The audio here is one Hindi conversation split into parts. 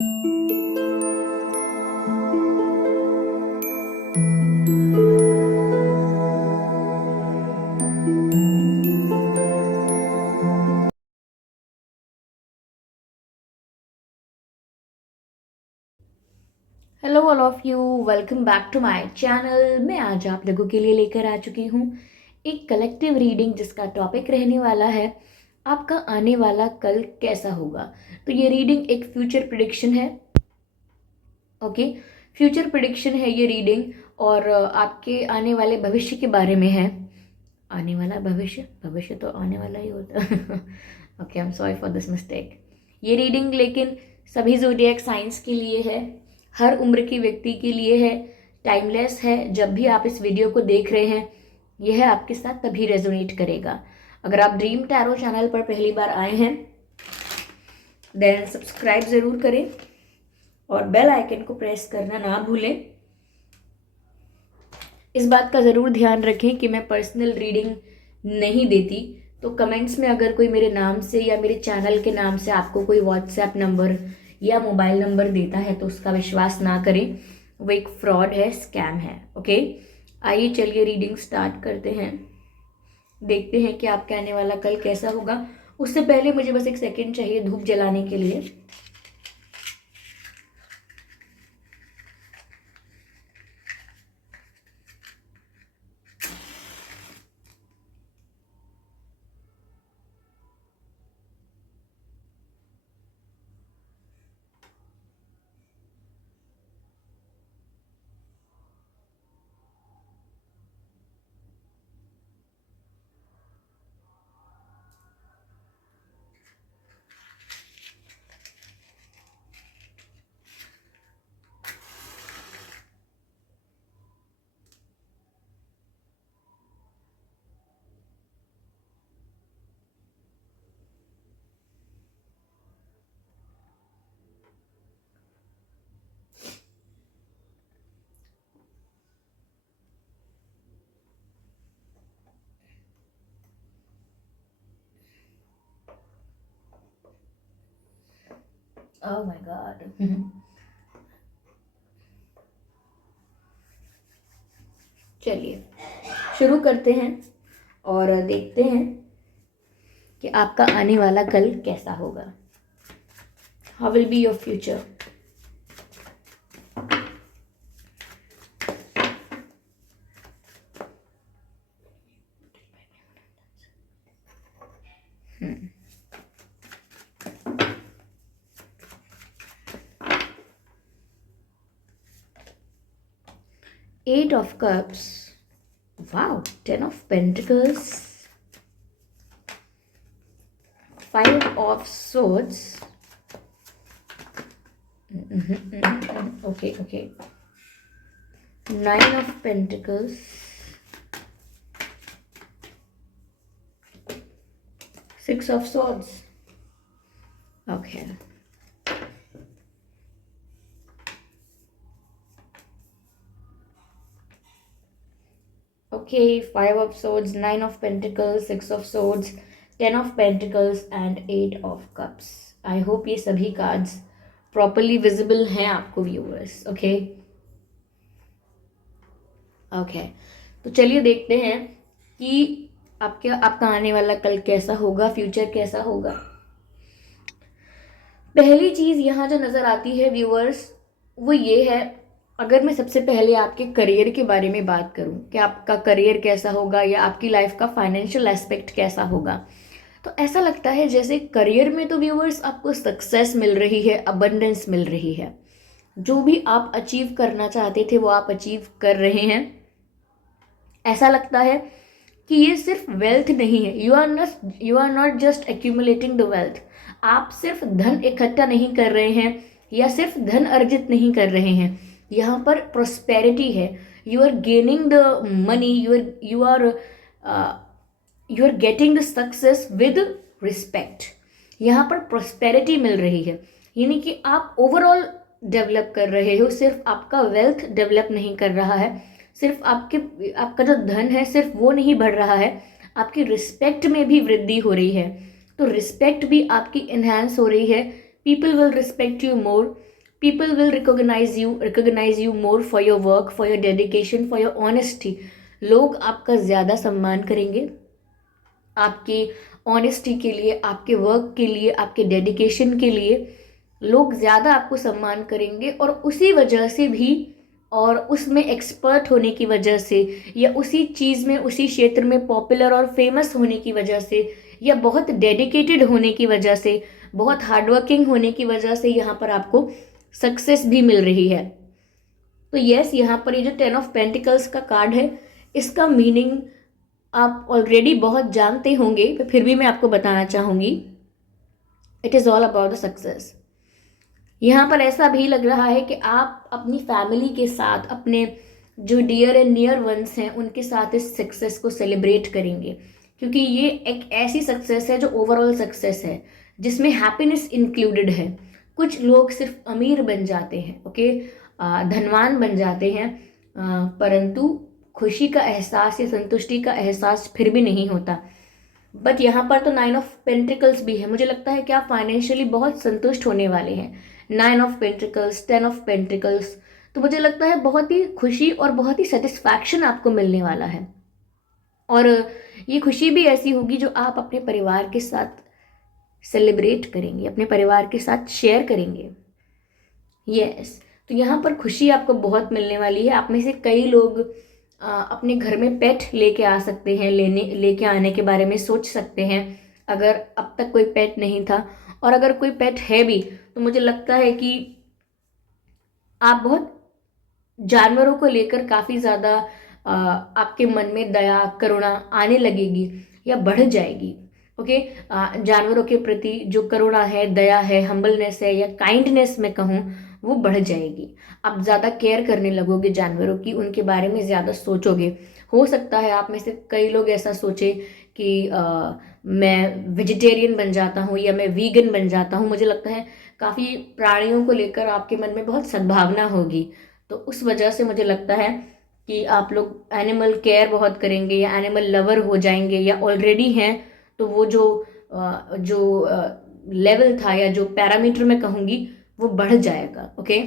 Hello all of you, welcome back to my channel. मैं आज आप लोगों के लिए लेकर आ चुकी हूँ एक कलेक्टिव रीडिंग जिसका टॉपिक रहने वाला है आपका आने वाला कल कैसा होगा। तो ये रीडिंग एक फ्यूचर प्रिडिक्शन है। ओके, फ्यूचर प्रिडिक्शन है ये रीडिंग और आपके आने वाले भविष्य के बारे में है। आने वाला भविष्य, भविष्य तो आने वाला ही होता है। Okay, I am sorry for this mistake. ये रीडिंग लेकिन सभी ज़ोडिएक साइंस के लिए है, हर उम्र के व्यक्ति के लिए है, टाइमलेस है। जब भी आप इस वीडियो को देख रहे हैं यह आपके साथ तभी रेजोनेट करेगा। अगर आप ड्रीम टैरो चैनल पर पहली बार आए हैं देन सब्सक्राइब ज़रूर करें और बेल आइकन को प्रेस करना ना भूलें। इस बात का ज़रूर ध्यान रखें कि मैं पर्सनल रीडिंग नहीं देती, तो कमेंट्स में अगर कोई मेरे नाम से या मेरे चैनल के नाम से आपको कोई व्हाट्सएप नंबर या मोबाइल नंबर देता है तो उसका विश्वास ना करें, वो एक फ्रॉड है, स्कैम है। ओके, आइए चलिए रीडिंग स्टार्ट करते हैं, देखते हैं कि आपके आने वाला कल कैसा होगा। उससे पहले मुझे बस एक सेकेंड चाहिए धूप जलाने के लिए। Oh my God. चलिए शुरू करते हैं और देखते हैं कि आपका आने वाला कल कैसा होगा। How will be your future. Eight of Cups. Wow, Ten of Pentacles. Five of Swords. Okay. Nine of Pentacles. Six of Swords. Okay. Okay, Five of Swords, Nine of Pentacles, Six of Swords, Ten of Pentacles and Eight of Cups. I hope ये सभी कार्ड्स प्रॉपरली विजिबल हैं आपको व्यूअर्स। ओके, तो चलिए देखते हैं कि आपका आने वाला कल कैसा होगा, फ्यूचर कैसा होगा। पहली चीज़ यहाँ जो नज़र आती है व्यूअर्स वो ये है, अगर मैं सबसे पहले आपके करियर के बारे में बात करूं कि आपका करियर कैसा होगा या आपकी लाइफ का फाइनेंशियल एस्पेक्ट कैसा होगा, तो ऐसा लगता है जैसे करियर में तो व्यूअर्स आपको सक्सेस मिल रही है, अबंडेंस मिल रही है। जो भी आप अचीव करना चाहते थे वो आप अचीव कर रहे हैं। ऐसा लगता है कि ये सिर्फ वेल्थ नहीं है, you are not just accumulating the wealth. आप सिर्फ धन इकट्ठा नहीं कर रहे हैं या सिर्फ धन अर्जित नहीं कर रहे हैं, यहाँ पर प्रोस्पेरिटी है। You are gaining the money, you are getting the success with respect. यहाँ पर प्रोस्पेरिटी मिल रही है, यानी कि आप ओवरऑल डेवलप कर रहे हो, सिर्फ आपका वेल्थ डेवलप नहीं कर रहा है, सिर्फ आपका जो धन है सिर्फ वो नहीं बढ़ रहा है, आपकी रिस्पेक्ट में भी वृद्धि हो रही है। तो रिस्पेक्ट भी आपकी इन्हांस हो रही है, people will respect you more. People will recognise you more for your work, for your dedication, for your honesty. लोग आपका ज़्यादा सम्मान करेंगे आपकी ऑनेस्टी के लिए, आपके वर्क के लिए, आपके डेडिकेशन के लिए। लोग ज़्यादा आपको सम्मान करेंगे, और उसी वजह से भी, और उसमें एक्सपर्ट होने की वजह से, या उसी चीज़ में, उसी क्षेत्र में पॉपुलर और फेमस होने की वजह से, या बहुत डेडिकेटेड होने की वजह से, बहुत हार्डवर्किंग होने की वजह से यहाँ पर आपको सक्सेस भी मिल रही है। तो यस, यहाँ पर ये जो 10 ऑफ पेंटिकल्स का कार्ड है, इसका मीनिंग आप ऑलरेडी बहुत जानते होंगे, पर फिर भी मैं आपको बताना चाहूँगी। It is all about the success. यहाँ पर ऐसा भी लग रहा है कि आप अपनी फैमिली के साथ, अपने जो डियर एंड नियर वंस हैं, उनके साथ इस सक्सेस को सेलिब्रेट करेंगे, क्योंकि ये एक ऐसी सक्सेस है जो ओवरऑल सक्सेस है, जिसमें हैप्पीनेस इंक्लूडेड है। कुछ लोग सिर्फ अमीर बन जाते हैं, ओके, धनवान बन जाते हैं, परंतु खुशी का एहसास या संतुष्टि का एहसास फिर भी नहीं होता। बट यहाँ पर तो 9 ऑफ पेंटिकल्स भी है। मुझे लगता है कि आप फाइनेंशियली बहुत संतुष्ट होने वाले हैं। 9 ऑफ पेंटिकल्स, 10 ऑफ पेंटिकल्स, तो मुझे लगता है बहुत ही खुशी और बहुत ही सेटिस्फैक्शन आपको मिलने वाला है। और ये खुशी भी ऐसी होगी जो आप अपने परिवार के साथ सेलिब्रेट करेंगे, अपने परिवार के साथ शेयर करेंगे। यस, तो यहाँ पर खुशी आपको बहुत मिलने वाली है। आप में से कई लोग अपने घर में पेट लेके आ सकते हैं, लेके आने के बारे में सोच सकते हैं, अगर अब तक कोई पेट नहीं था। और अगर कोई पेट है भी, तो मुझे लगता है कि आप बहुत जानवरों को लेकर काफ़ी ज़्यादा आपके मन में दया, करुणा आने लगेगी या बढ़ जाएगी। ओके, जानवरों के प्रति जो करुणा है, दया है, हम्बलनेस है, या काइंडनेस मैं कहूँ, वो बढ़ जाएगी। आप ज़्यादा केयर करने लगोगे जानवरों की, उनके बारे में ज़्यादा सोचोगे। हो सकता है आप में से कई लोग ऐसा सोचे कि मैं वेजिटेरियन बन जाता हूँ या मैं वीगन बन जाता हूँ। मुझे लगता है काफ़ी प्राणियों को लेकर आपके मन में बहुत सद्भावना होगी, तो उस वजह से मुझे लगता है कि आप लोग एनिमल केयर बहुत करेंगे, या एनिमल लवर हो जाएंगे, या ऑलरेडी हैं। तो वो जो लेवल था, या जो पैरामीटर मैं कहूँगी, वो बढ़ जाएगा। ओके,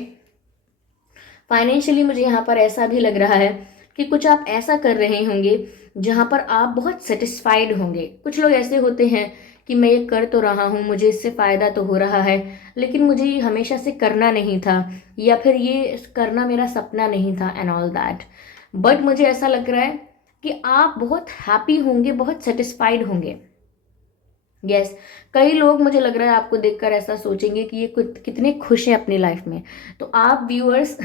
फाइनेंशियली मुझे यहाँ पर ऐसा भी लग रहा है कि कुछ आप ऐसा कर रहे होंगे जहाँ पर आप बहुत सेटिस्फाइड होंगे। कुछ लोग ऐसे होते हैं कि मैं ये कर तो रहा हूँ, मुझे इससे फ़ायदा तो हो रहा है, लेकिन मुझे ये हमेशा से करना नहीं था, या फिर ये करना मेरा सपना नहीं था, एंड ऑल दैट। बट मुझे ऐसा लग रहा है कि आप बहुत हैप्पी होंगे, बहुत सेटिस्फाइड होंगे। यस, कई लोग, मुझे लग रहा है आपको देखकर ऐसा सोचेंगे कि ये कितने खुश हैं अपनी लाइफ में। तो आप व्यूअर्स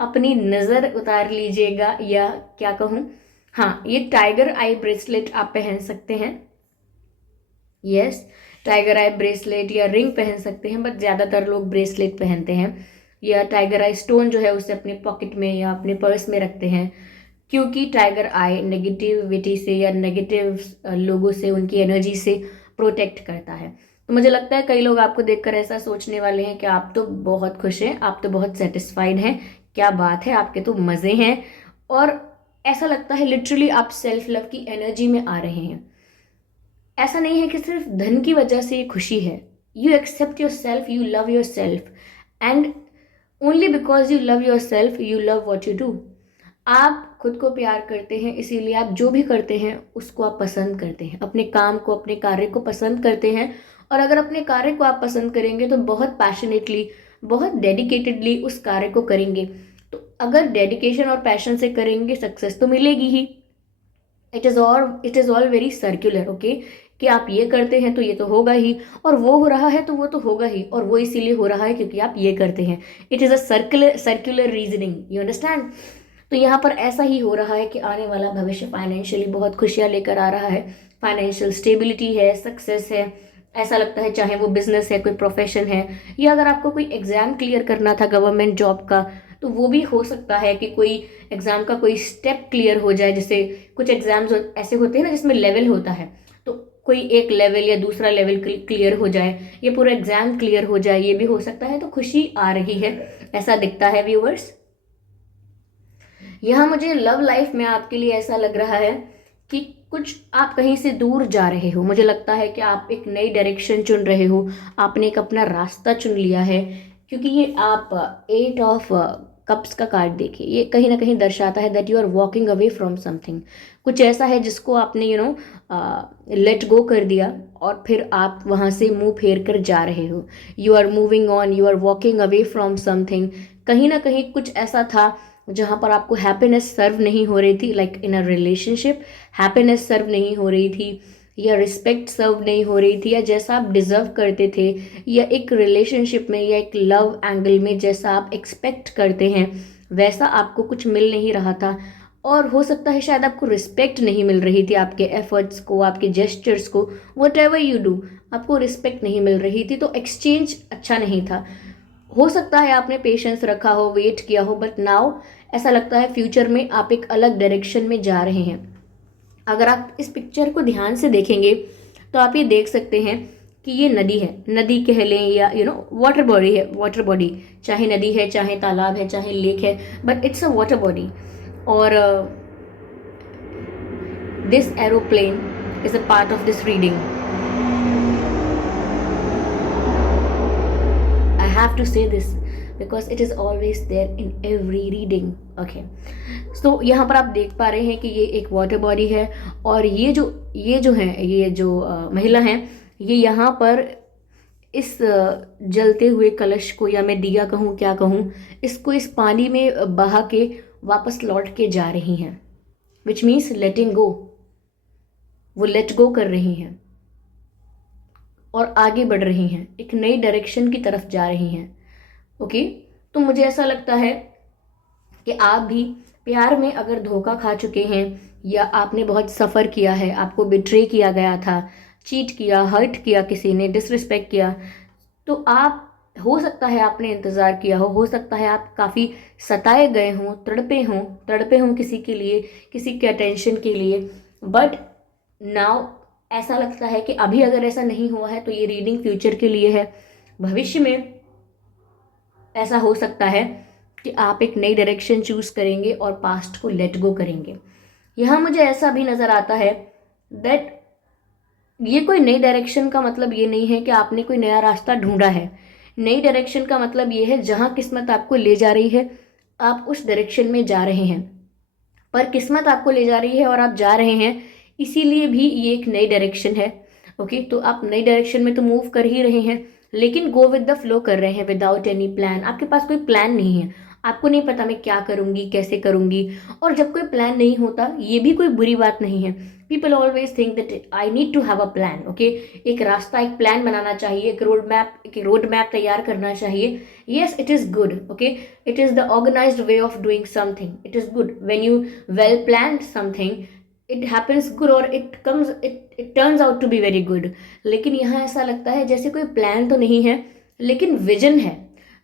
अपनी नज़र उतार लीजिएगा, या क्या कहूँ, हाँ, ये टाइगर आई ब्रेसलेट आप पहन सकते हैं। यस, टाइगर आई ब्रेसलेट या रिंग पहन सकते हैं, बट ज़्यादातर लोग ब्रेसलेट पहनते हैं, या टाइगर आई स्टोन जो है उसे अपने पॉकेट में या अपने पर्स में रखते हैं, क्योंकि टाइगर आई नेगेटिविटी से या नेगेटिव लोगों से, उनकी एनर्जी से प्रोटेक्ट करता है। तो मुझे लगता है कई लोग आपको देखकर ऐसा सोचने वाले हैं कि आप तो बहुत खुश हैं, आप तो बहुत सेटिस्फाइड हैं, क्या बात है, आपके तो मज़े हैं। और ऐसा लगता है लिटरली आप सेल्फ लव की एनर्जी में आ रहे हैं। ऐसा नहीं है कि सिर्फ धन की वजह से ये खुशी है। You accept yourself, you love yourself, and only because you love yourself you love what you do. आप खुद को प्यार करते हैं, इसीलिए आप जो भी करते हैं उसको आप पसंद करते हैं, अपने काम को, अपने कार्य को पसंद करते हैं। और अगर अपने कार्य को आप पसंद करेंगे तो बहुत पैशनेटली, बहुत डेडिकेटेडली उस कार्य को करेंगे। तो अगर डेडिकेशन और पैशन से करेंगे, सक्सेस तो मिलेगी ही। It is all very circular, okay, कि आप ये करते हैं तो ये तो होगा ही, और वो हो रहा है तो वो तो होगा ही, और वो इसीलिए हो रहा है क्योंकि आप ये करते हैं। It is a circular reasoning, you understand. तो यहाँ पर ऐसा ही हो रहा है कि आने वाला भविष्य फाइनेंशियली बहुत खुशियाँ लेकर आ रहा है। फाइनेंशियल स्टेबिलिटी है, सक्सेस है, ऐसा लगता है, चाहे वो बिजनेस है, कोई प्रोफेशन है, या अगर आपको कोई एग्ज़ाम क्लियर करना था गवर्नमेंट जॉब का, तो वो भी हो सकता है कि कोई एग्ज़ाम का कोई स्टेप क्लियर हो जाए। जैसे कुछ एग्ज़ाम्स ऐसे होते हैं ना जिसमें लेवल होता है, तो कोई एक लेवल या दूसरा लेवल क्लियर हो जाए, ये पूरा एग्ज़ाम क्लियर हो जाए, ये भी हो सकता है। तो खुशी आ रही है, ऐसा दिखता है व्यूअर्स। यहाँ मुझे लव लाइफ में आपके लिए ऐसा लग रहा है कि कुछ आप कहीं से दूर जा रहे हो। मुझे लगता है कि आप एक नई डायरेक्शन चुन रहे हो, आपने एक अपना रास्ता चुन लिया है क्योंकि ये आप 8 ऑफ कप्स का कार्ड देखिए, ये कहीं ना कहीं दर्शाता है that you are walking away from something. कुछ ऐसा है जिसको आपने लेट गो कर दिया और फिर आप वहाँ से मुंह फेर कर जा रहे हो। You are moving on, you are walking away from something. कहीं ना कहीं कुछ ऐसा था जहाँ पर आपको हैप्पीनेस सर्व नहीं हो रही थी, like in a relationship happiness serve नहीं हो रही थी, या रिस्पेक्ट सर्व नहीं हो रही थी, या जैसा आप डिजर्व करते थे, या एक रिलेशनशिप में या एक लव एंगल में जैसा आप एक्सपेक्ट करते हैं वैसा आपको कुछ मिल नहीं रहा था। और हो सकता है शायद आपको रिस्पेक्ट नहीं मिल रही थी, आपके एफर्ट्स को, आपके जेस्चर्स को, वट एवर यू डू आपको रिस्पेक्ट नहीं मिल रही थी, तो एक्सचेंज अच्छा नहीं था। हो सकता है आपने पेशेंस रखा हो, वेट किया हो, बट नाउ ऐसा लगता है फ्यूचर में आप एक अलग डायरेक्शन में जा रहे हैं। अगर आप इस पिक्चर को ध्यान से देखेंगे तो आप ये देख सकते हैं कि ये नदी है, नदी कह लें या वाटर बॉडी है, वाटर बॉडी, चाहे नदी है, चाहे तालाब है, चाहे लेक है, but it's a water body. और this aeroplane is a part of this reading. I have to say this because it is always there in every reading. Okay. So यहाँ पर आप देख पा रहे हैं कि ये एक वाटर बॉडी है, और ये जो महिला हैं, ये यहाँ पर इस जलते हुए कलश को, या मैं दिया कहूँ क्या कहूँ, इसको इस पानी में बहा के वापस लौट के जा रही हैं, विच मीन्स लेटिंग गो। वो लेट गो कर रही हैं और आगे बढ़ रही हैं, एक नई डायरेक्शन की तरफ जा रही हैं। ओके, तो मुझे ऐसा लगता है कि आप भी प्यार में अगर धोखा खा चुके हैं, या आपने बहुत सफ़र किया है, आपको बिट्रे किया गया था, चीट किया, हर्ट किया, किसी ने डिसरिस्पेक्ट किया, तो आप, हो सकता है आपने इंतज़ार किया हो सकता है आप काफ़ी सताए गए हों, तड़पे हों किसी के लिए, किसी के अटेंशन के लिए, बट नाउ ऐसा लगता है कि अभी अगर ऐसा नहीं हुआ है तो ये रीडिंग फ्यूचर के लिए है। भविष्य में ऐसा हो सकता है कि आप एक नई डायरेक्शन चूज करेंगे और पास्ट को लेट गो करेंगे। यहाँ मुझे ऐसा भी नज़र आता है दैट ये कोई नई डायरेक्शन का मतलब ये नहीं है कि आपने कोई नया रास्ता ढूंढा है। नई डायरेक्शन का मतलब ये है जहाँ किस्मत आपको ले जा रही है आप उस डायरेक्शन में जा रहे हैं, पर किस्मत आपको ले जा रही है और आप जा रहे हैं, इसीलिए भी ये एक नई डायरेक्शन है। ओके, तो आप नई डायरेक्शन में तो मूव कर ही रहे हैं, लेकिन गो विद द फ्लो कर रहे हैं विदाउट एनी प्लान। आपके पास कोई प्लान नहीं है, आपको नहीं पता मैं क्या करूँगी, कैसे करूँगी। और जब कोई प्लान नहीं होता ये भी कोई बुरी बात नहीं है। People always think that I need to have a plan. Okay, एक रास्ता, एक प्लान बनाना चाहिए, एक रोड मैप तैयार करना चाहिए। Yes, it is good. Okay, it is the organised way of doing something. It is good when you well planned something, it happens good, और it turns out to be very good. लेकिन यहाँ ऐसा लगता है जैसे कोई प्लान तो नहीं है, लेकिन विजन है।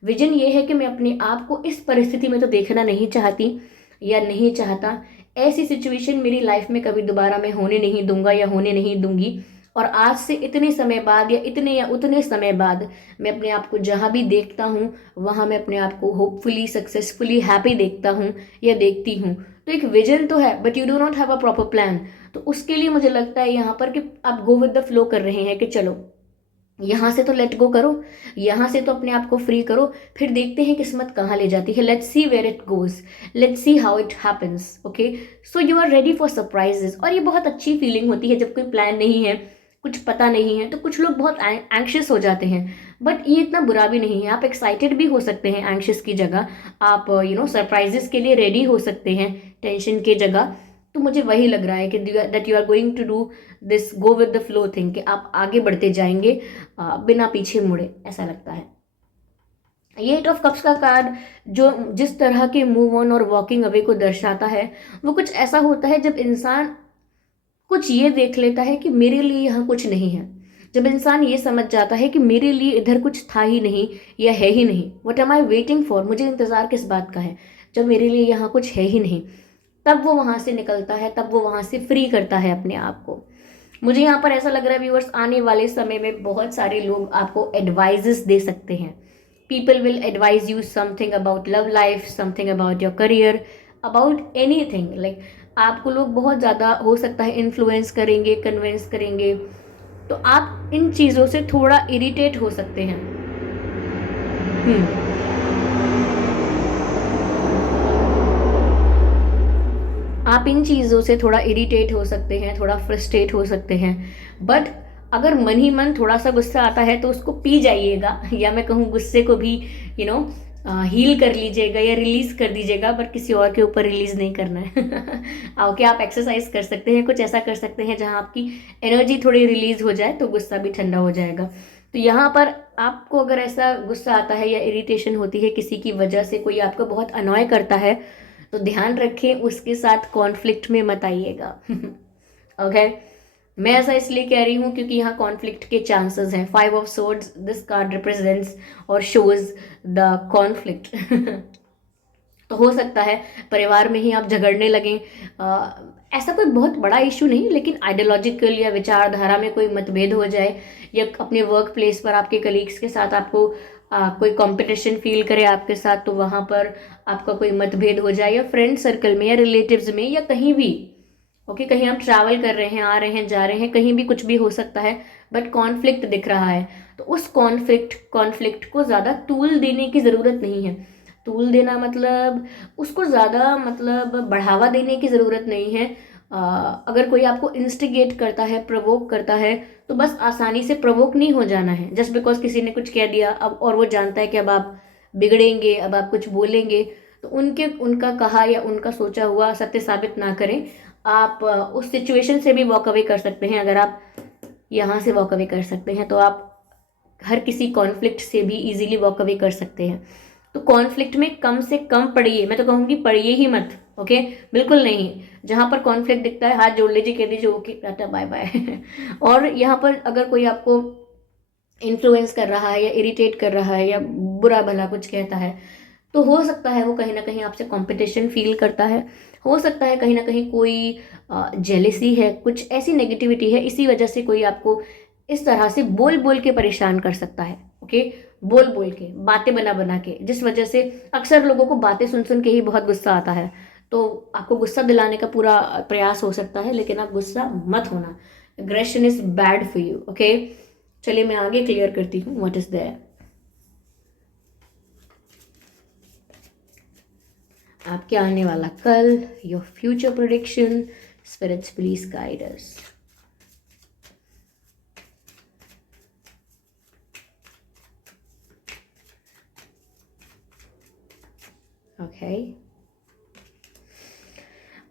विजन ये है कि मैं अपने आप को इस परिस्थिति में तो देखना नहीं चाहती या नहीं चाहता, ऐसी सिचुएशन मेरी लाइफ में कभी दोबारा मैं होने नहीं दूंगा या होने नहीं दूंगी। और आज से इतने समय बाद या इतने या उतने समय बाद मैं अपने आप को जहाँ भी देखता हूँ वहाँ मैं अपने आप को होपफुली, सक्सेसफुली, हैप्पी देखता हूँ या देखती हूँ। तो एक विजन तो है, but you do not have a proper plan. तो उसके लिए मुझे लगता है यहाँ पर कि आप गो विद द फ्लो कर रहे हैं कि चलो यहाँ से तो लेट गो करो, यहाँ से तो अपने आप को फ्री करो, फिर देखते हैं किस्मत कहाँ ले जाती है। Let's see where it goes, let's see how it happens. Okay, so you are ready for surprises. और ये बहुत अच्छी फीलिंग होती है जब कोई प्लान नहीं है, कुछ पता नहीं है, तो कुछ लोग बहुत एंक्शियस हो जाते हैं, बट ये इतना बुरा भी नहीं है। आप एक्साइटेड भी हो सकते हैं एंक्शियस की जगह, आप सरप्राइजेस के लिए रेडी हो सकते हैं टेंशन की जगह। तो मुझे वही लग रहा है कि that you are going to do this go with the flow thing, कि आप आगे बढ़ते जाएंगे बिना पीछे मुड़े, ऐसा लगता है। ये 8 ऑफ कप्स का कार्ड जो जिस तरह के मूव ऑन और वॉकिंग अवे को दर्शाता है, वो कुछ ऐसा होता है जब इंसान कुछ ये देख लेता है कि मेरे लिए यहाँ कुछ नहीं है। जब इंसान ये समझ जाता है कि मेरे लिए इधर कुछ था ही नहीं या है ही नहीं, what am I waiting for, मुझे इंतज़ार किस बात का है जब मेरे लिए यहाँ कुछ है ही नहीं, तब वो वहाँ से निकलता है, तब वो वहाँ से फ्री करता है अपने आप को। मुझे यहाँ पर ऐसा लग रहा है व्यूअर्स, आने वाले समय में बहुत सारे लोग आपको एडवाइजेस दे सकते हैं। People will advise you something about love life, something about your career, about anything. Like आपको लोग बहुत ज़्यादा हो सकता है इन्फ्लुएंस करेंगे, कन्विंस करेंगे, तो आप इन चीज़ों से थोड़ा इरिटेट हो सकते हैं। आप इन चीज़ों से थोड़ा इरिटेट हो सकते हैं, थोड़ा फ्रस्ट्रेट हो सकते हैं, बट अगर मन ही मन थोड़ा सा गुस्सा आता है तो उसको पी जाइएगा, या मैं कहूँ गुस्से को भी यू नो हील कर लीजिएगा या रिलीज कर दीजिएगा, पर किसी और के ऊपर रिलीज नहीं करना है। ओके, आप एक्सरसाइज कर सकते हैं, कुछ ऐसा कर सकते हैं जहां आपकी एनर्जी थोड़ी रिलीज हो जाए तो गुस्सा भी ठंडा हो जाएगा। तो यहाँ पर आपको अगर ऐसा गुस्सा आता है या इरिटेशन होती है किसी की वजह से, कोई आपको बहुत अनॉय करता है, तो ध्यान रखें उसके साथ कॉन्फ्लिक्ट में मत आइएगा। ओके, मैं ऐसा इसलिए कह रही हूँ क्योंकि यहाँ कॉन्फ्लिक्ट के चांसेस हैं। 5 of Swords, this card represents और शोज द कॉन्फ्लिक्ट। तो हो सकता है परिवार में ही आप झगड़ने लगें। ऐसा कोई बहुत बड़ा इशू नहीं, लेकिन आइडियोलॉजिकल या विचारधारा में कोई मतभेद हो जाए, या अपने वर्क प्लेस पर आपके कलीग्स के साथ आपको कोई कंपटीशन फील करे आपके साथ, तो वहाँ पर आपका कोई मतभेद हो जाए, या फ्रेंड सर्कल में या रिलेटिव्स में या कहीं भी। ओके, कहीं आप ट्रैवल कर रहे हैं, आ रहे हैं, जा रहे हैं, कहीं भी कुछ भी हो सकता है, बट कॉन्फ्लिक्ट दिख रहा है, तो उस कॉन्फ्लिक्ट को ज़्यादा तूल देने की ज़रूरत नहीं है। तूल देना मतलब उसको ज़्यादा मतलब बढ़ावा देने की ज़रूरत नहीं है। अगर कोई आपको इंस्टिगेट करता है, प्रवोक करता है, तो बस आसानी से प्रवोक नहीं हो जाना है। जस्ट बिकॉज किसी ने कुछ कह दिया अब, और वो जानता है कि अब आप बिगड़ेंगे, अब आप कुछ बोलेंगे, तो उनका कहा या उनका सोचा हुआ सत्य साबित ना करें। आप उस सिचुएशन से भी वॉक अवे कर सकते हैं। अगर आप यहाँ से वॉक अवे कर सकते हैं तो आप हर किसी कॉन्फ्लिक्ट से भी इजीली वॉक अवे कर सकते हैं। तो कॉन्फ्लिक्ट में कम से कम पढ़िए, मैं तो कहूँगी पढ़िए ही मत। ओके, बिल्कुल नहीं। जहाँ पर कॉन्फ्लिक्ट दिखता है हाथ जोड़ लीजिए, कह दीजिए ओके टाटा बाय बाय। और यहाँ पर अगर कोई आपको इन्फ्लुएंस कर रहा है या इरिटेट कर रहा है या बुरा भला कुछ कहता है, तो हो सकता है वो कहीं ना कहीं आपसे कंपटीशन फील करता है। हो सकता है कहीं ना कहीं कोई जेलेसी है, कुछ ऐसी नेगेटिविटी है, इसी वजह से कोई आपको इस तरह से बोल बोल के परेशान कर सकता है। ओके, बोल बोल के, बातें बना बना के, जिस वजह से अक्सर लोगों को बातें सुन सुन के ही बहुत गुस्सा आता है। तो आपको गुस्सा दिलाने का पूरा प्रयास हो सकता है, लेकिन आप गुस्सा मत होना। Aggression is bad for you. Okay, चलिए मैं आगे क्लियर करती हूँ व्हाट इज देयर। आपके आने वाला कल, your future prediction, spirits please guide us. Okay,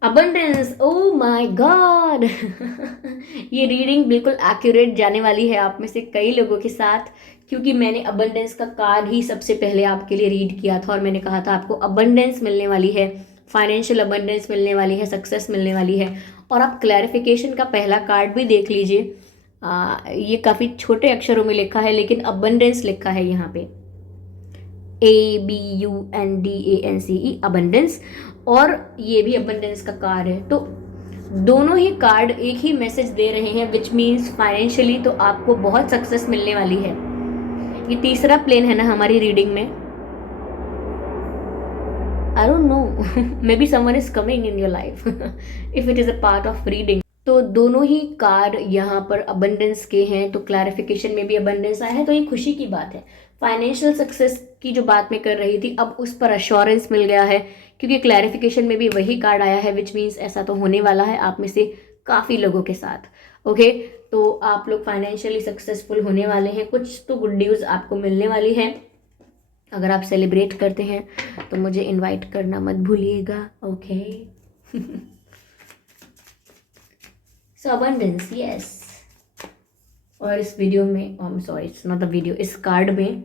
abundance, oh my god. ये रीडिंग बिल्कुल एक्यूरेट जाने वाली है आप में से कई लोगों के साथ, क्योंकि मैंने अबंडेंस का कार्ड ही सबसे पहले आपके लिए रीड किया था और मैंने कहा था आपको अबंडेंस मिलने वाली है, फाइनेंशियल अबंडेंस मिलने वाली है, सक्सेस मिलने वाली है। और आप क्लैरिफिकेशन का पहला कार्ड भी देख लीजिए। ये काफ़ी छोटे अक्षरों में लिखा है, लेकिन अबंडेंस लिखा है यहाँ पे, ABUNDANCE, अबंडेंस। और ये भी अबंडेंस का कार्ड है। तो दोनों ही कार्ड एक ही मैसेज दे रहे हैं, विच मीन्स फाइनेंशियली तो आपको बहुत सक्सेस मिलने वाली है। ये तीसरा प्लेन है ना हमारी रीडिंग में। I don't know, may be someone is coming in your life if it is a part of reading. तो दोनों ही कार्ड यहाँ पर अबंडेंस के हैं, तो क्लैरिफिकेशन में भी अबंडेंस आया है, तो ये खुशी की बात है। फाइनेंशियल सक्सेस की जो बात मैं कर रही थी, अब उस पर अश्योरेंस मिल गया है, क्योंकि क्लैरिफिकेशन में भी वही कार्ड आया है, विच मीन्स ऐसा तो होने वाला है आप में से काफ़ी लोगों के साथ। ओके, तो आप लोग फाइनेंशियली सक्सेसफुल होने वाले हैं, कुछ तो गुड न्यूज़ आपको मिलने वाली है। अगर आप सेलिब्रेट करते हैं तो मुझे इनवाइट करना मत भूलिएगा। ओके, सो अबंडेंस, यस। और इस वीडियो में, sorry it's not the video, इस कार्ड में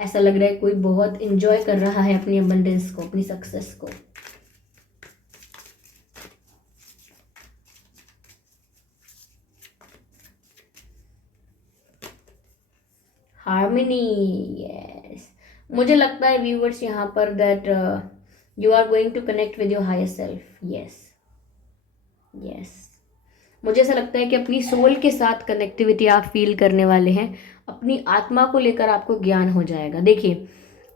ऐसा लग रहा है कोई बहुत इंजॉय कर रहा है अपनी अबंडेंस को, अपनी सक्सेस को। Harmony, yes. मुझे लगता है व्यूवर्स यहाँ पर that you are going to connect with your higher self. Yes, yes, मुझे ऐसा लगता है कि अपनी सोल के साथ कनेक्टिविटी आप फील करने वाले हैं। अपनी आत्मा को लेकर आपको ज्ञान हो जाएगा। देखिए,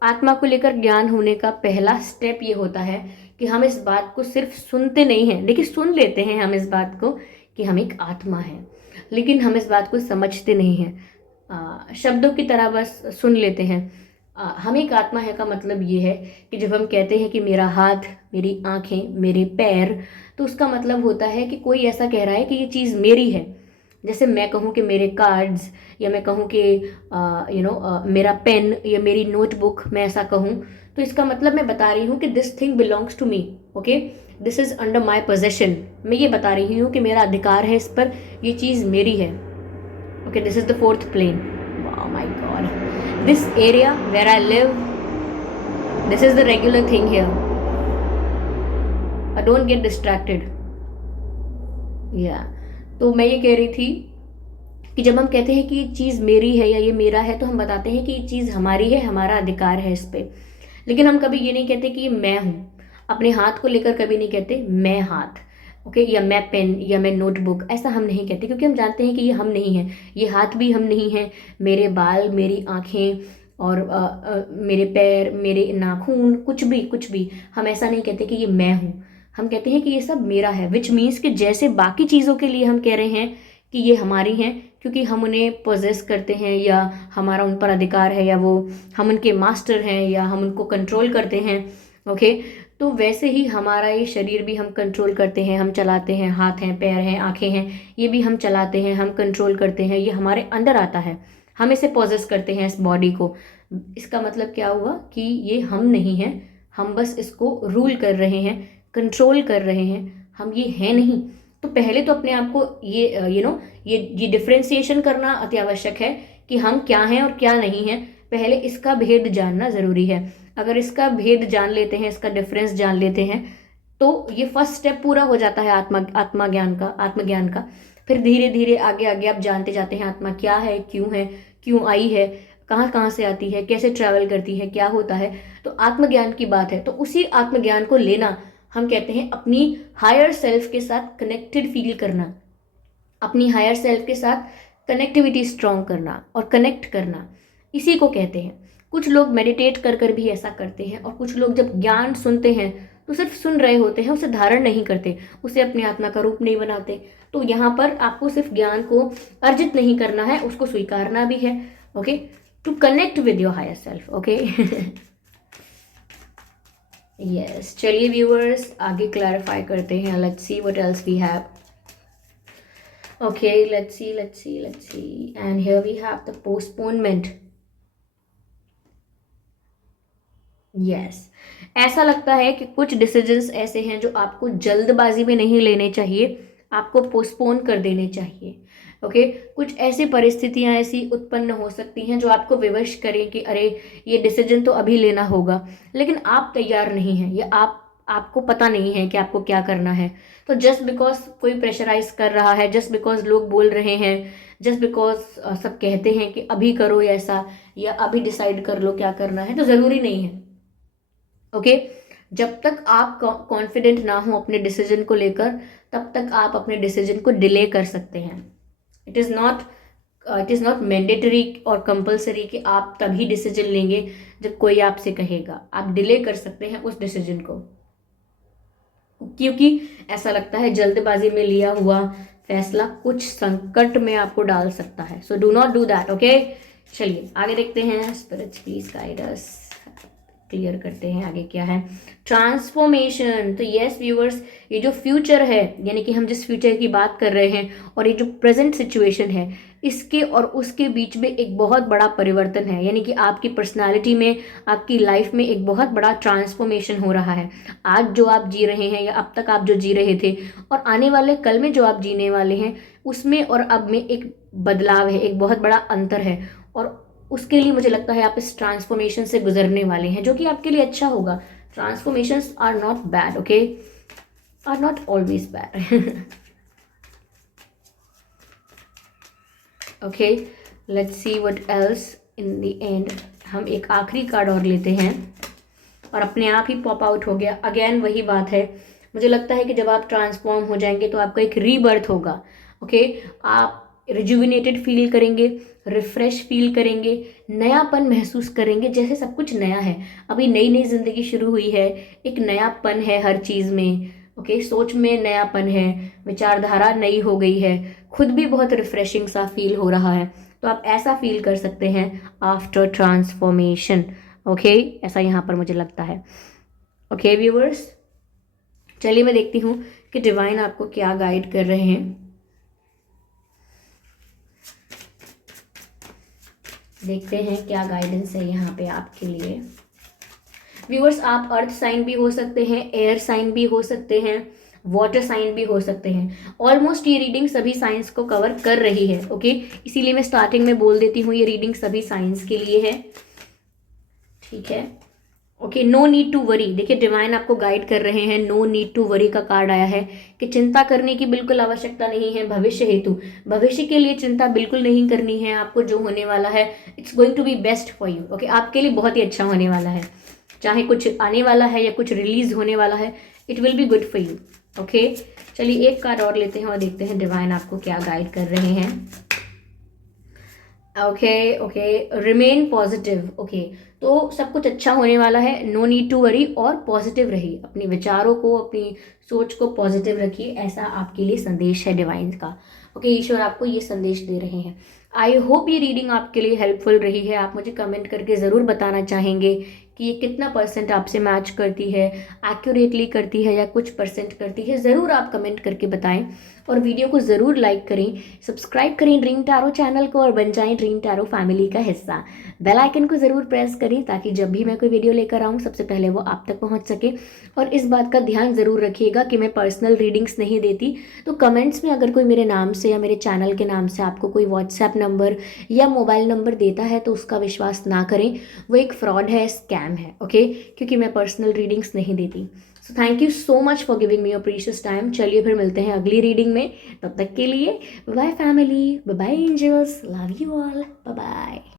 आत्मा को लेकर ज्ञान होने का पहला स्टेप ये होता है कि हम इस बात को सिर्फ सुनते नहीं हैं। देखिए, सुन लेते हैं हम इस बात को कि हम एक आत्मा हैं, लेकिन हम इस बात को समझते नहीं हैं। शब्दों की तरह बस सुन लेते हैं। हम एक आत्मा है का मतलब ये है कि जब हम कहते हैं कि मेरा हाथ, मेरी आंखें, मेरे पैर, तो उसका मतलब होता है कि कोई ऐसा कह रहा है कि ये चीज़ मेरी है। जैसे मैं कहूँ कि मेरे कार्ड्स, या मैं कहूँ कि मेरा पेन या मेरी नोटबुक, मैं ऐसा कहूँ, तो इसका मतलब मैं बता रही हूँ कि this thing belongs to me. Okay, this is under my possession. मैं ये बता रही हूँ कि मेरा अधिकार है इस पर, ये चीज़ मेरी है। Okay, this is the fourth plane. वाह my God, this area where I live, this is the regular thing here, I don't get distracted. या तो मैं ये कह रही थी कि जब हम कहते हैं कि ये चीज़ मेरी है या ये मेरा है, तो हम बताते हैं कि ये चीज़ हमारी है, हमारा अधिकार है इस पे। लेकिन हम कभी ये नहीं कहते कि ये मैं हूँ। अपने हाथ को लेकर कभी नहीं कहते मैं हाथ, ओके, या मैं पेन या मैं नोटबुक, ऐसा हम नहीं कहते, क्योंकि हम जानते हैं कि ये हम नहीं है। ये हाथ भी हम नहीं है, मेरे बाल, मेरी आँखें और मेरे पैर, मेरे नाखून, कुछ भी हम ऐसा नहीं कहते कि ये मैं हूँ। हम कहते हैं कि ये सब मेरा है, विच मीन्स कि जैसे बाकी चीज़ों के लिए हम कह रहे हैं कि ये हमारी हैं, क्योंकि हम उन्हें पोजेस करते हैं या हमारा उन पर अधिकार है, या वो हम उनके मास्टर हैं या हम उनको कंट्रोल करते हैं। ओके, तो वैसे ही हमारा ये शरीर भी हम कंट्रोल करते हैं, हम चलाते हैं, हाथ हैं, पैर हैं, आंखें हैं, ये भी हम चलाते हैं, हम कंट्रोल करते हैं, ये हमारे अंदर आता है, हम इसे पोजेस करते हैं, इस बॉडी को। इसका मतलब क्या हुआ कि ये हम नहीं हैं, हम बस इसको रूल कर रहे हैं, कंट्रोल कर रहे हैं, हम ये हैं नहीं। तो पहले तो अपने आप को ये ये डिफ्रेंसिएशन करना अति आवश्यक है कि हम क्या हैं और क्या नहीं हैं। पहले इसका भेद जानना ज़रूरी है। अगर इसका भेद जान लेते हैं, इसका डिफरेंस जान लेते हैं, तो ये फर्स्ट स्टेप पूरा हो जाता है आत्मज्ञान का। फिर धीरे धीरे आगे आगे आप जानते जाते हैं आत्मा क्या है, क्यों आई है, कहाँ कहाँ से आती है, कैसे ट्रैवल करती है, क्या होता है। तो आत्मज्ञान की बात है, तो उसी आत्मज्ञान को लेना हम कहते हैं अपनी हायर सेल्फ के साथ कनेक्टेड फील करना, अपनी हायर सेल्फ के साथ कनेक्टिविटी स्ट्रॉन्ग करना और कनेक्ट करना, इसी को कहते हैं। कुछ लोग मेडिटेट कर कर भी ऐसा करते हैं, और कुछ लोग जब ज्ञान सुनते हैं तो सिर्फ सुन रहे होते हैं, उसे धारण नहीं करते, उसे अपनी आत्मा का रूप नहीं बनाते। तो यहाँ पर आपको सिर्फ ज्ञान को अर्जित नहीं करना है, उसको स्वीकारना भी है। Okay, to connect with your higher self. Okay yes, चलिए व्यूअर्स आगे क्लैरिफाई करते हैं। Let's see what else we have. Okay, let's see. And here we have the postponement. Yes. ऐसा लगता है कि कुछ डिसीजंस ऐसे हैं जो आपको जल्दबाजी में नहीं लेने चाहिए, आपको पोस्टपोन कर देने चाहिए। ओके, कुछ ऐसी परिस्थितियां ऐसी उत्पन्न हो सकती हैं जो आपको विवश करें कि अरे ये डिसीजन तो अभी लेना होगा, लेकिन आप तैयार नहीं हैं, या आपको पता नहीं है कि आपको क्या करना है। तो जस्ट बिकॉज कोई प्रेशराइज कर रहा है, जस्ट बिकॉज लोग बोल रहे हैं, जस्ट बिकॉज सब कहते हैं कि अभी करो ऐसा, या अभी डिसाइड कर लो क्या करना है, तो ज़रूरी नहीं है। ओके, जब तक आप कॉन्फिडेंट ना हो अपने डिसीजन को लेकर, तब तक आप अपने डिसीजन को डिले कर सकते हैं। इट इज़ नॉट मैंडेटरी और कंपल्सरी कि आप तभी डिसीजन लेंगे जब कोई आपसे कहेगा। आप डिले कर सकते हैं उस डिसीजन को, क्योंकि ऐसा लगता है जल्दबाजी में लिया हुआ फैसला कुछ संकट में आपको डाल सकता है। So do not do that. Okay, चलिए आगे देखते हैं। Spirits please guide us, clear करते हैं आगे क्या है। ट्रांसफॉर्मेशन। तो यस व्यूअर्स, ये जो फ्यूचर है, यानी कि हम जिस फ्यूचर की बात कर रहे हैं, और ये जो प्रेजेंट सिचुएशन है, इसके और उसके बीच में एक बहुत बड़ा परिवर्तन है। यानी कि आपकी पर्सनालिटी में, आपकी लाइफ में एक बहुत बड़ा ट्रांसफॉर्मेशन हो रहा है। आज जो आप जी रहे हैं, या अब तक आप जो जी रहे थे, और आने वाले कल में जो आप जीने वाले हैं, उसमें और अब में एक बदलाव है, एक बहुत बड़ा अंतर है। और उसके लिए मुझे लगता है आप इस ट्रांसफॉर्मेशन से गुजरने वाले हैं, जो कि आपके लिए अच्छा होगा। Transformations are not bad, okay, are not always bad. Okay, let's see what else in the end. हम एक आखिरी कार्ड और लेते हैं, और अपने आप ही पॉप आउट हो गया। अगेन वही बात है, मुझे लगता है कि जब आप ट्रांसफॉर्म हो जाएंगे तो आपका एक रीबर्थ होगा। ओके, आप रिजुविनेटेड फील करेंगे, रिफ्रेश फील करेंगे, नयापन महसूस करेंगे, जैसे सब कुछ नया है। अभी नई नई जिंदगी शुरू हुई है, एक नयापन है हर चीज़ में। ओके, सोच में नयापन है, विचारधारा नई हो गई है, खुद भी बहुत रिफ्रेशिंग सा फील हो रहा है। तो आप ऐसा फील कर सकते हैं आफ्टर ट्रांसफॉर्मेशन। ओके, ऐसा यहाँ पर मुझे लगता है। ओके व्यूवर्स, चलिए मैं देखती हूँ कि डिवाइन आपको क्या गाइड कर रहे हैं। देखते हैं क्या गाइडेंस है यहाँ पे आपके लिए। व्यूअर्स, आप अर्थ साइन भी हो सकते हैं, एयर साइन भी हो सकते हैं, वाटर साइन भी हो सकते हैं। ऑलमोस्ट ये रीडिंग सभी साइंस को कवर कर रही है। ओके, इसीलिए मैं स्टार्टिंग में बोल देती हूँ ये रीडिंग सभी साइंस के लिए है। ठीक है, okay, no need to worry. देखिए डिवाइन आपको गाइड कर रहे हैं, नो नीड टू वरी का कार्ड आया है कि चिंता करने की बिल्कुल आवश्यकता नहीं है भविष्य हेतु। भविष्य के लिए चिंता बिल्कुल नहीं करनी है आपको। जो होने वाला है it's going to be best for you. Okay, आपके लिए बहुत ही अच्छा होने वाला है। चाहे कुछ आने वाला है या कुछ रिलीज होने वाला है, it will be good for you. Okay, चलिए एक कार्ड और लेते हैं और देखते हैं डिवाइन आपको क्या गाइड कर रहे हैं। Okay okay, remain positive. Okay, तो सब कुछ अच्छा होने वाला है, नो नीड टू वरी, और पॉजिटिव रहिए, अपने विचारों को, अपनी सोच को पॉजिटिव रखिए, ऐसा आपके लिए संदेश है डिवाइन का। ओके, ईश्वर आपको ये संदेश दे रहे हैं। आई होप ये रीडिंग आपके लिए हेल्पफुल रही है। आप मुझे कमेंट करके ज़रूर बताना चाहेंगे कि ये कितना परसेंट आपसे मैच करती है, एक्यूरेटली करती है या कुछ परसेंट करती है। ज़रूर आप कमेंट करके बताएं और वीडियो को ज़रूर लाइक करें, सब्सक्राइब करें ड्रीम टैरो चैनल को और बन जाएं ड्रीम टैरो फैमिली का हिस्सा। बेल आइकन को ज़रूर प्रेस करें ताकि जब भी मैं कोई वीडियो लेकर आऊँ सबसे पहले वो आप तक पहुँच सके। और इस बात का ध्यान ज़रूर रखिएगा कि मैं पर्सनल रीडिंग्स नहीं देती, तो कमेंट्स में अगर कोई मेरे नाम से या मेरे चैनल के नाम से आपको कोई व्हाट्सएप नंबर या मोबाइल नंबर देता है तो उसका विश्वास ना करें, वो एक फ्रॉड है, स्कैम है। ओके, क्योंकि मैं पर्सनल रीडिंग्स नहीं देती। So thank you so much for giving me your precious time. चलिए फिर मिलते हैं अगली रीडिंग में, तब तक के लिए bye family, bye angels, love you all, bye bye.